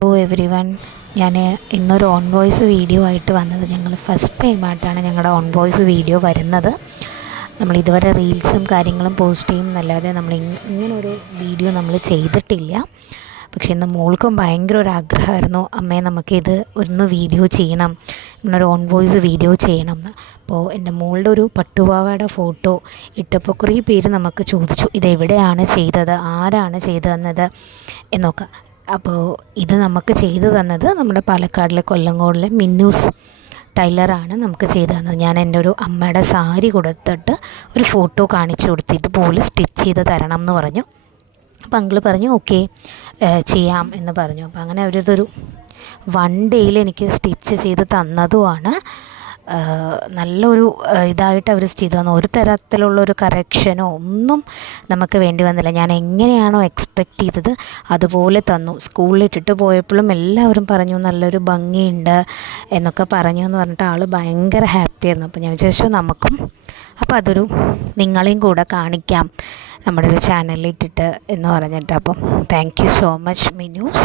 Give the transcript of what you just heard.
Hello every one, ഞാൻ ഇന്നൊരു on voice video ആയിട്ട് വന്നത്. ഞങ്ങൾ ഫസ്റ്റ് ടൈമായിട്ടാണ് ഞങ്ങളുടെ ഓൺ വോയിസ് വീഡിയോ വരുന്നത്. നമ്മൾ ഇതുവരെ റീൽസും കാര്യങ്ങളും പോസ്റ്റ് ചെയ്യും എന്നല്ലാതെ നമ്മൾ ഇങ്ങനൊരു വീഡിയോ നമ്മൾ ചെയ്തിട്ടില്ല. പക്ഷെ ഇന്ന് മോൾക്കും ഭയങ്കര ഒരു ആഗ്രഹമായിരുന്നു, അമ്മേ നമുക്കിത് ഒന്ന് വീഡിയോ ചെയ്യണം, ഇങ്ങനൊരു ഓൺ വോയിസ് വീഡിയോ ചെയ്യണം എന്ന്. അപ്പോൾ എൻ്റെ മോളുടെ ഒരു പട്ടുപാവാട ഫോട്ടോ ഇട്ടപ്പോൾ കുറേ പേര് നമുക്ക് ചോദിച്ചു ഇതെവിടെയാണ് ചെയ്തത്, ആരാണ് ചെയ്തതെന്നത് എന്നൊക്കെ. അപ്പോൾ ഇത് നമുക്ക് ചെയ്തു തന്നത് നമ്മുടെ പാലക്കാടിലെ കൊല്ലങ്കോടിലെ മിന്നൂസ് ടൈലറാണ് നമുക്ക് ചെയ്തു തന്നത്. ഞാൻ എൻ്റെ ഒരു അമ്മയുടെ സാരി കൊടുത്തിട്ട് ഒരു ഫോട്ടോ കാണിച്ചു കൊടുത്തു, ഇതുപോലെ സ്റ്റിച്ച് ചെയ്ത് തരണം എന്ന് പറഞ്ഞു. അപ്പോൾ അങ്കിൾ പറഞ്ഞു ഓക്കെ ചെയ്യാം എന്ന് പറഞ്ഞു. അപ്പോൾ അങ്ങനെ അവരതൊരു 1 ഡേയിൽ എനിക്ക് സ്റ്റിച്ച് ചെയ്ത് തന്നതുമാണ്. നല്ലൊരു ഇതായിട്ട് അവർ ചെയ്തു തന്നു. ഒരു തരത്തിലുള്ളൊരു കറക്ഷനോ ഒന്നും നമുക്ക് വേണ്ടി വന്നില്ല. ഞാൻ എങ്ങനെയാണോ എക്സ്പെക്റ്റ് ചെയ്തത് അതുപോലെ തന്നു. സ്കൂളിലിട്ടിട്ട് പോയപ്പോഴും എല്ലാവരും പറഞ്ഞു നല്ലൊരു ഭംഗിയുണ്ട് എന്നൊക്കെ പറഞ്ഞു എന്ന് പറഞ്ഞിട്ട് ആൾ ഭയങ്കര ഹാപ്പിയായിരുന്നു. അപ്പോൾ ഞാൻ വിചാരിച്ചു നമുക്കും അപ്പോൾ അതൊരു നിങ്ങളെയും കൂടെ കാണിക്കാം നമ്മുടെ ഒരു ചാനലിൽ ഇട്ടിട്ട് എന്ന് പറഞ്ഞിട്ട്. അപ്പം thank you so much Minnu's.